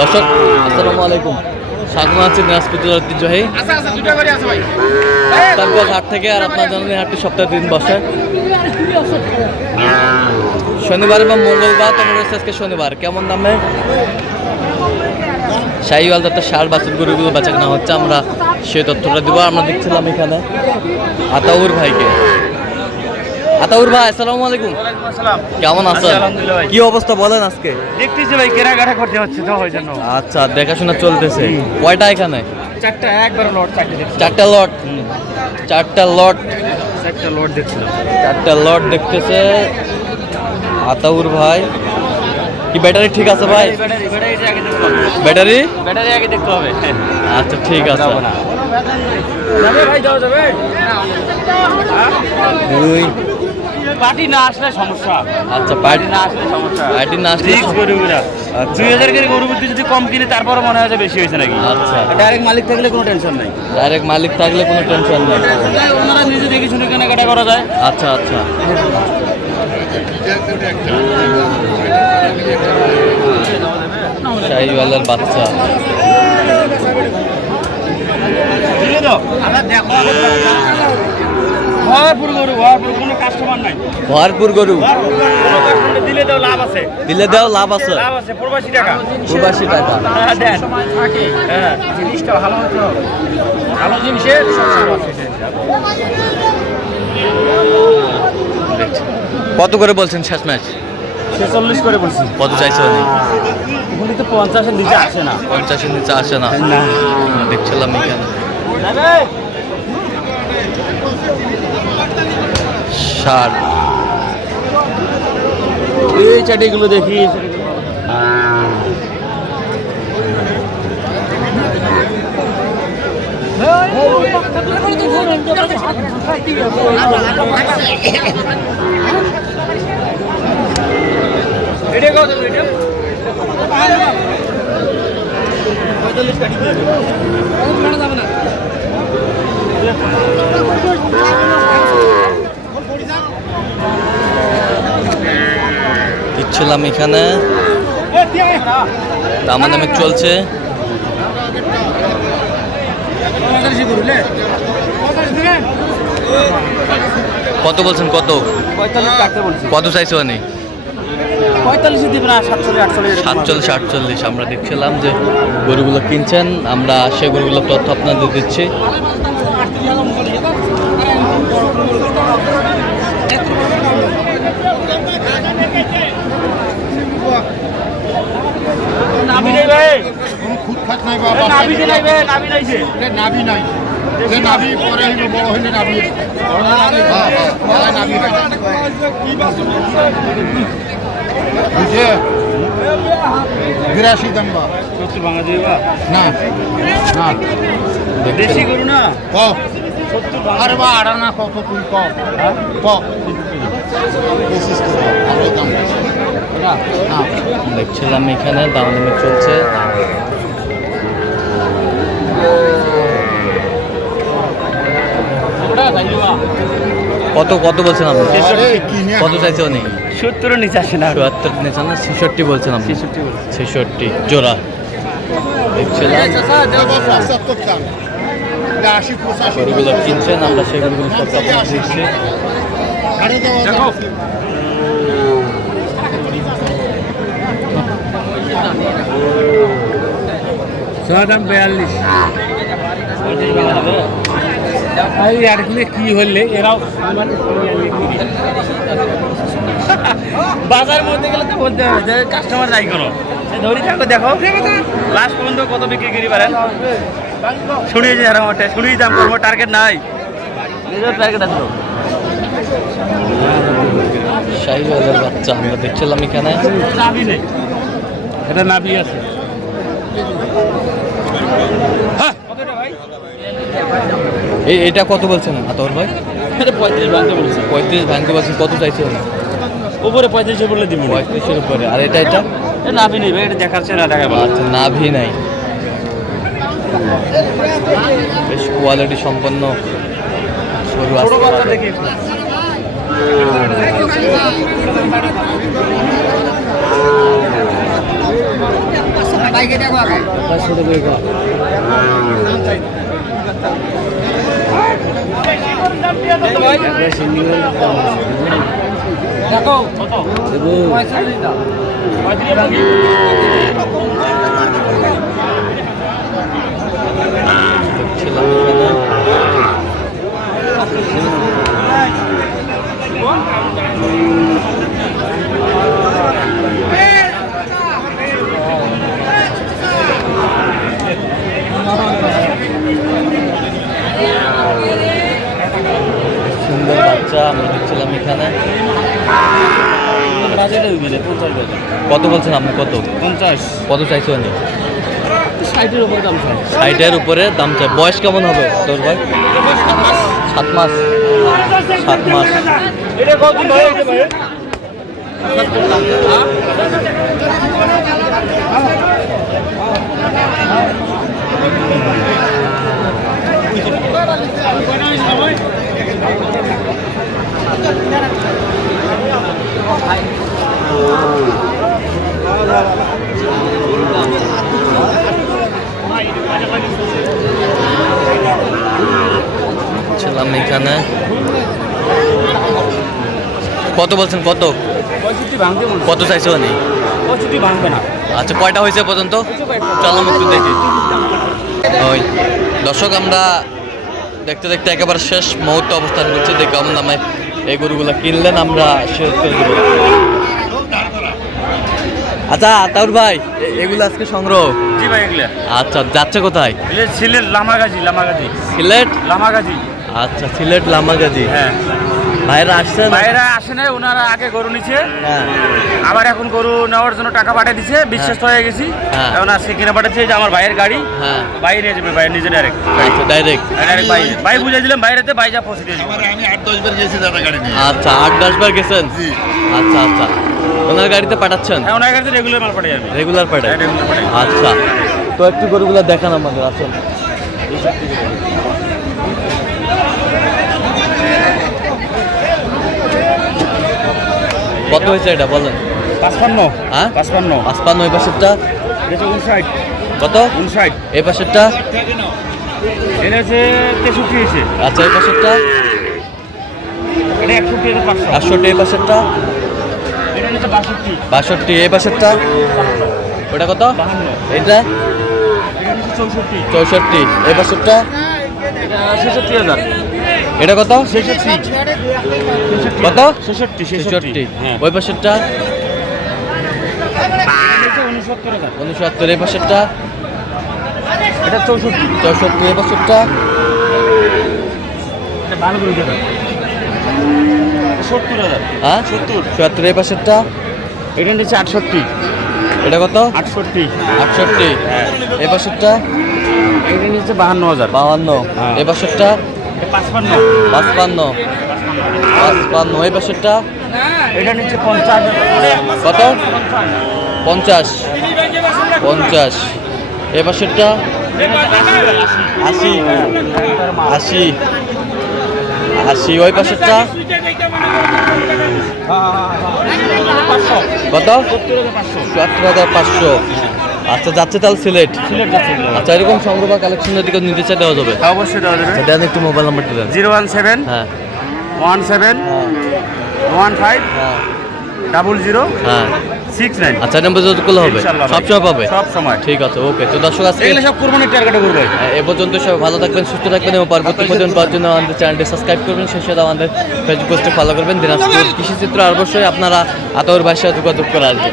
দর্শক আসসালামু আলাইকুম, স্বাগত আছি দিনাজপুর জেলার ঐতিহ্যবাহী তারপর হাট থেকে। আর আপনার জানেন হাটটি সপ্তাহে 3 বসে, শনিবার এবং মঙ্গলবার। তোমার রয়েছে আজকে শনিবার। কেমন দামে শাহিওয়াল জাতের ষাঁড় বাছুর গরুগুলো বেচা কেনা হচ্ছে, আমরা সেই তথ্যটা দেবো। আমরা দেখছিলাম এখানে আতাউর ভাইকে। আতাউর ভাই আসসালামু আলাইকুম, কেমন আছেন? কি অবস্থা বলেন আজকে? দেখতেছি ভাই, কেনাকাটা করতে হচ্ছে তো ওই জন্য। আচ্ছা, দেখাশোনা চলতেছে। কয়টা এখানে? চারটা, একবার লট চারটা লট। চারটা লট দেখছিলাম। চারটা লট দেখতেছে আতাউর ভাই। কি ব্যাটারি ঠিক আছে ভাই? ব্যাটারি আগে দেখতে হবে। আচ্ছা ঠিক আছে। দুই পার্টি না আসলে সমস্যা। আচ্ছা, পার্টি না আসলে সমস্যা। পার্টি না আসলে গরুগুলা 2000 করে গরু বুদ্ধি যদি কম কিনে তারপরে মনে হয় যে বেশি হয়েছে নাকি। আচ্ছা, ডাইরেক্ট মালিক থাকলে কোনো টেনশন নাই। ডাইরেক্ট মালিক থাকলে কোনো টেনশন নেই, ওনারা নিজে দেখে শুনে কেনাকাটা করা যায়। আচ্ছা আচ্ছা। শাহিওয়ালের বাচ্চা। ভরপুর গরু, কোনো কাস্টমার নাই। ভরপুর গরু দিলে দাও লাভ আছে। দিলে দাও লাভ আছে। প্রবাসী টাকা। প্রবাসী টাকা। দেন হ্যাঁ, জিনিসটা ভালো হতো। ভালো জিনিসের কত করে বলছেন শেষ ম্যাচ? 46 করে বলছি। কত চাইছে উনি? উনি তো 50-এর নিচে আসে না। 50-এর নিচে আসে না। দেখছিলাম এখানে ষাট। এই চাটিগুলো দেখি। দিচ্ছিলাম এখানে দামাদামি চলছে। কত বলছেন? কত 45 কত চাইছে উনি? 45 দিবেন না, 47, 47, 48। আমরা দেখছিলাম যে গরুগুলো কিনছেন, আমরা সেই গরুগুলোর তথ্য আপনাদের দিচ্ছি। নাভি নেই ভাই, খুদ খাত নাই বাবা, নাভি নাই ভাই, নাভি নাই যে নাভি নাই, যে নাভি পরে হইলো বড় হইলে নাভি, হ্যাঁ নাভি বুঝে 82 দাম বা 70 ভাঙা দিবা না না দেশি গরু না। ক 70 আরে বা আড়া না কত তুই ক ক 25 টাকা ভালো দাম না। দেখছিলাম এখানে দামাদামি চলছে। কত কত বলছেন আপনি? কত চাইছে উনি? 70-এর নিচে আসে না। ৭৪ নিচে না, 66 বলছেন আপনি? 66 জোড়া দেখছিলাম। গরুগুলো কিনছেন, আমরা সেই গরুগুলো সব আপনাদের দিচ্ছি। দাম 42। আর কি হলে এরাও বাজার মধ্যে গেলে তো বলতে হবে যে কাস্টমার যাই করো, ধরি থাকো, দেখো লাস্ট পর্যন্ত কত বিক্রি করি পারেন। শুনিয়ে যে আমার শুনিয়ে দাম করবো, টার্গেট নাই, নিজের টার্গেট আসলো। শাহিওয়ালের বাচ্চা আমরা দেখছিলাম এখানে। নাভি নেই, এটা নাভি আছে। এটা কত বলছেন আতর ভাই? 35 ভাঙতে বলছি। 35 ভাঙতে বলছেন। কত চাইছে উনি? উপরে 35 বলে দিব। 35-এর উপরে। আর এটা এটা নাভি নেই ভাই, এটা দেখাচ্ছে না, দেখাবো। আচ্ছা, নাভি নাই। বেশ কোয়ালিটি সম্পন্ন গরু আছে। দেখছিলাম এখানে সুন্দর বাচ্চা আমরা দেখছিলাম এখানে। কত বলছেন আপনি? কত 50 কত চাইছো আমি? 60-এর উপরে দাম চাই। 60-এর উপরে দাম চাই। বয়স কেমন হবে তোর ভাই? 7 মাস। 7 মাস। এটা কত ভাই? এটা ভাই ছিলাম এখানে। কত বলছেন? কত 65 ভাঙতে বলছে। কত চাইছো আমি? 65 ভাঙবে না। আচ্ছা, কয়টা হয়েছে পর্যন্ত? চলাম একটু দেখি। ওই দর্শক, আমরা দেখতে দেখতে একেবারে শেষ মুহূর্তে অবস্থান করছি। দেখে কেমন দামে এই গরুগুলো কিনলেন আমরা শেয়ার করে দেবো। আচ্ছা তাউর ভাই, এগুলো আজকে সংগ্রহ? জি ভাই এগুলা। আচ্ছা, যাচ্ছে কোথায়? এগুলা সিলেট লামাগাজি। সিলেট লামাগাজি। আচ্ছা, সিলেট লামাগাজি। হ্যাঁ, ভাইরা আসছেন? বাইরে আসে নাই, ওনারা আগে গরু নিচ্ছে, হ্যাঁ। আবার এখন গরু নেওয়ার জন্য টাকা পাঠিয়ে দিচ্ছে। বিশ্বাস হয়ে গেছি। হ্যাঁ। এখন আজকে কিনে পাঠাচ্ছে যে আমার ভাইয়ের গাড়ি। হ্যাঁ। ভাই নিয়ে যাবে, ভাই নিজে ডাইরেক্ট। আচ্ছা, ডাইরেক্ট। ডাইরেক্ট ভাই বুঝিয়ে দিলাম, বাইরেতে ভাই যা পৌঁছে দিয়ে যাবে। আমি 8-10 বার গেছি দাদা গাড়ি নিয়ে। আচ্ছা, 8-10 বার গেছেন? জি। আচ্ছা আচ্ছা, ওনার গাড়িতে পাঠাচ্ছেন? হ্যাঁ, ওনার গাড়িতে রেগুলার মাল পাঠাই আমি। রেগুলার পাঠায়? হ্যাঁ, regular পাঠাই। আচ্ছা, তো একটু গরুগুলো দেখান আমাদের। আসুন। কত হয়েছে এটা বলেন? 55। হ্যাঁ, 55। 55। ওই পাশেরটা এটা 59। কত? 59। এই পাশেরটা? এটা হচ্ছে 63 হয়েছে। আচ্ছা, এই পাশেরটা? এটা 61, এটা 500। 68। এই পাশেরটা? এটা হচ্ছে 62। 62। এই পাশেরটা? ওটা কত? 52। এটা? এটা হচ্ছে 64। 64। এই পাশেরটা? এটা 66,000। এটা কত? 66। কত? 66। 66। হ্যাঁ। ওই পাশেরটা? এটা হচ্ছে 69,000। 69। এই পাশেরটা? এটা 64। 64। এই পাশেরটা? এটা ভালো করে দেবেন। 70,000। হ্যাঁ, 70। এই পাশেরটা? এটা নিচ্ছে 68। এটা কত? 68। 68। হ্যাঁ। এই পাশেরটা? এটা নিচ্ছে 52,000। 52। হ্যাঁ। এই পাশেরটা? এটা 55। 55। 55। এই পাশেরটা? এটা নিচ্ছে 50। কত? 50। 50। এই পাশেরটা? 80। 80। 80। ওই পাশেরটা? কত? 70,500। আচ্ছা, যাচ্ছে তাহলে সিলেট? আচ্ছা, এরকম সংগ্রহ বা কালেকশন যদি কেউ নিতে চাই দেওয়া যাবে? অবশ্যই দেওয়া যাবে। দেন একটু মোবাইল নাম্বারটা দেন। 017 হ্যাঁ 17 হ্যাঁ 15 হ্যাঁ 00 হ্যাঁ। 69। আচ্ছা, নম্বর যত করলে হবে? ইনশাআল্লাহ ভাই। সবসময় পাবে? সব সময়। ঠিক আছে, ওকে। তো দর্শক, আজকে এগুলো সব কুরবানির টার্গেটে করব ভাই। এ পর্যন্ত সবাই ভালো থাকবেন, সুস্থ থাকবেন এবং পরবর্তী পর্যন্ত পাওয়ার জন্য আমাদের চ্যানেলটি সাবস্ক্রাইব করবেন। সেই সাথে আমাদের ফেসবুক পোস্টে ফলো করবেন। দিনাজপুর কৃষি চিত্র। আর অবশ্যই আপনারা আতর ভাইয়ের সাথে যোগাযোগ করে আসবেন।